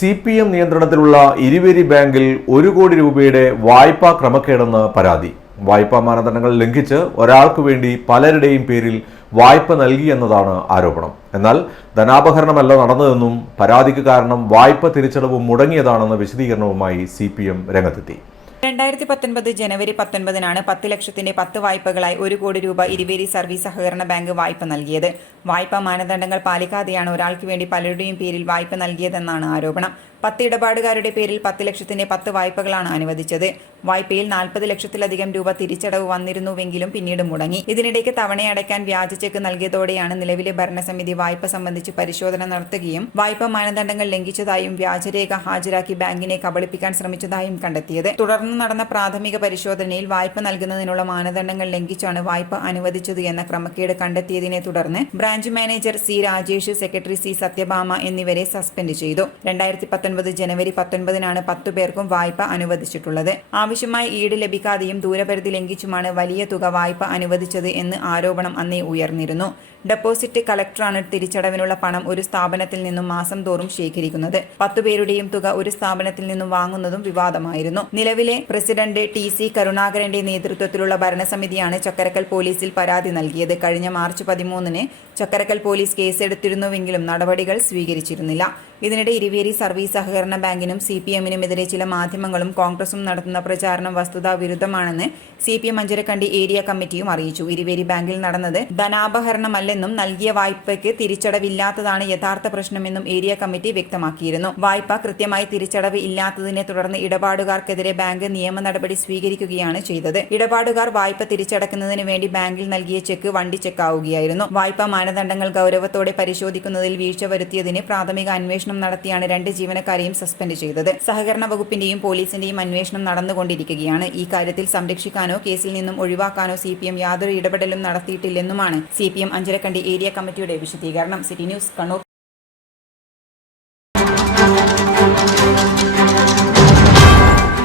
CPM നിയന്ത്രണത്തിലുള്ള ഇരുവേരി ബാങ്കിൽ 1 കോടി രൂപയുടെ വായ്പാ ക്രമക്കേടെന്ന് പരാതി. വായ്പാ മാനദണ്ഡങ്ങൾ ലംഘിച്ച് ഒരാൾക്ക് വേണ്ടി പലരുടെയും പേരിൽ വായ്പ നൽകിയെന്നതാണ് ആരോപണം. എന്നാൽ ധനാപഹരണമല്ല നടന്നതെന്നും പരാതിക്ക് കാരണം വായ്പ തിരിച്ചടവ് മുടങ്ങിയതാണെന്ന വിശദീകരണവുമായി CPM രംഗത്തെത്തി. 2019 ജനുവരി 19 10 ലക്ഷത്തിന്റെ 10 വായ്പകളായി 1 കോടി രൂപ ഇരുവേരി സർവീസ് സഹകരണ ബാങ്ക് വായ്പ നൽകിയത്. വായ്പാ മാനദണ്ഡങ്ങൾ പാലിക്കാതെയാണ് ഒരാൾക്ക് വേണ്ടി പലരുടെയും പേരിൽ വായ്പ നൽകിയതെന്നാണ് ആരോപണം. 10 ഇടപാടുകാരുടെ പേരിൽ 10 ലക്ഷത്തിന്റെ 10 വായ്പകളാണ് അനുവദിച്ചത്. വായ്പയിൽ 40 ലക്ഷത്തിലധികം രൂപ തിരിച്ചടവ് വന്നിരുന്നുവെങ്കിലും പിന്നീട് മുടങ്ങി. ഇതിനിടയ്ക്ക് തവണയടയ്ക്കാൻ വ്യാജ ചെക്ക് നൽകിയതോടെയാണ് നിലവിലെ ഭരണസമിതി വായ്പ സംബന്ധിച്ച് പരിശോധന നടത്തുകയും വായ്പാ മാനദണ്ഡങ്ങൾ ലംഘിച്ചതായും വ്യാജരേഖ ഹാജരാക്കി ബാങ്കിനെ കബളിപ്പിക്കാൻ ശ്രമിച്ചതായും കണ്ടെത്തിയത്. തുടർന്ന് നടന്ന പ്രാഥമിക പരിശോധനയിൽ വായ്പ നൽകുന്നതിനുള്ള മാനദണ്ഡങ്ങൾ ലംഘിച്ചാണ് വായ്പ അനുവദിച്ചത് എന്ന ക്രമക്കേട് കണ്ടെത്തിയതിനെ തുടർന്ന് branch manager C. Rajesh, secretary C. Satyabhama എന്നിവരെ സസ്പെൻഡ് ചെയ്തു. 2019 ജനുവരി 19 10 പേർക്കും വായ്പ അനുവദിച്ചിട്ടുള്ളത്. ആവശ്യമായ ഈട് ലഭിക്കാതെയും ദൂരപരിധി ലംഘിച്ചുമാണ് വലിയ തുക വായ്പ അനുവദിച്ചത് എന്ന് ആരോപണം അന്നേ ഉയർന്നിരുന്നു. ഡെപ്പോസിറ്റ് കളക്ടറാണ് തിരിച്ചടവിനുള്ള പണം ഒരു സ്ഥാപനത്തിൽ നിന്നും മാസം തോറും ശേഖരിക്കുന്നത്. 10 പേരുടെയും തുക ഒരു സ്ഥാപനത്തിൽ നിന്നും വാങ്ങുന്നതും വിവാദമായിരുന്നു. നിലവിലെ പ്രസിഡന്റ് TC കരുണാകരന്റെ നേതൃത്വത്തിലുള്ള ഭരണസമിതിയാണ് ചക്കരക്കൽ പോലീസിൽ പരാതി നൽകിയത്. കഴിഞ്ഞ മാർച്ച് 13 ചക്കരക്കൽ പോലീസ് കേസെടുത്തിരുന്നുവെങ്കിലും നടപടികൾ സ്വീകരിച്ചിരുന്നില്ല. ഇതിനിടെ ഇരുവേരി സർവീസ് സഹകരണ ബാങ്കിനും CPMനുമെതിരെ ചില മാധ്യമങ്ങളും കോൺഗ്രസും നടത്തുന്ന പ്രചാരണം വസ്തുതാ വിരുദ്ധമാണെന്ന് CPM അഞ്ചരക്കണ്ടി ഏരിയ കമ്മിറ്റിയും അറിയിച്ചു. ഇരുവേരി ബാങ്കിൽ നടന്നത് ധനാപഹരണമല്ലെന്നും നൽകിയ വായ്പയ്ക്ക് തിരിച്ചടവില്ലാത്തതാണ് യഥാർത്ഥ പ്രശ്നമെന്നും ഏരിയ കമ്മിറ്റി വ്യക്തമാക്കിയിരുന്നു. വായ്പ കൃത്യമായി തിരിച്ചടവ് ഇല്ലാത്തതിനെ തുടർന്ന് ഇടപാടുകാർക്കെതിരെ ബാങ്ക് നിയമ നടപടി സ്വീകരിക്കുകയാണ് ചെയ്തത്. ഇടപാടുകാർ വായ്പ തിരിച്ചടക്കുന്നതിന് വേണ്ടി ബാങ്കിൽ നൽകിയ ചെക്ക് വണ്ടി ചെക്കാവുകയായിരുന്നു. വായ്പാ മാനദണ്ഡങ്ങൾ ഗൗരവത്തോടെ പരിശോധിക്കുന്നതിൽ വീഴ്ച വരുത്തിയതിന് പ്രാഥമിക അന്വേഷണം നടത്തിയാണ് 2 ജീവനക്കാരെയും സസ്പെൻഡ് ചെയ്തത്. സഹകരണ വകുപ്പിന്റെയും പോലീസിന്റെയും അന്വേഷണം നടന്നുകൊണ്ടിരിക്കുകയാണ്. ഈ കാര്യത്തിൽ സംരക്ഷിക്കാനോ കേസിൽ നിന്നും ഒഴിവാക്കാനോ CPM യാതൊരു ഇടപെടലും നടത്തിയിട്ടില്ലെന്നുമാണ് CPM അഞ്ചരക്കണ്ടി ഏരിയ കമ്മിറ്റിയുടെ വിശദീകരണം. City news, Kannur.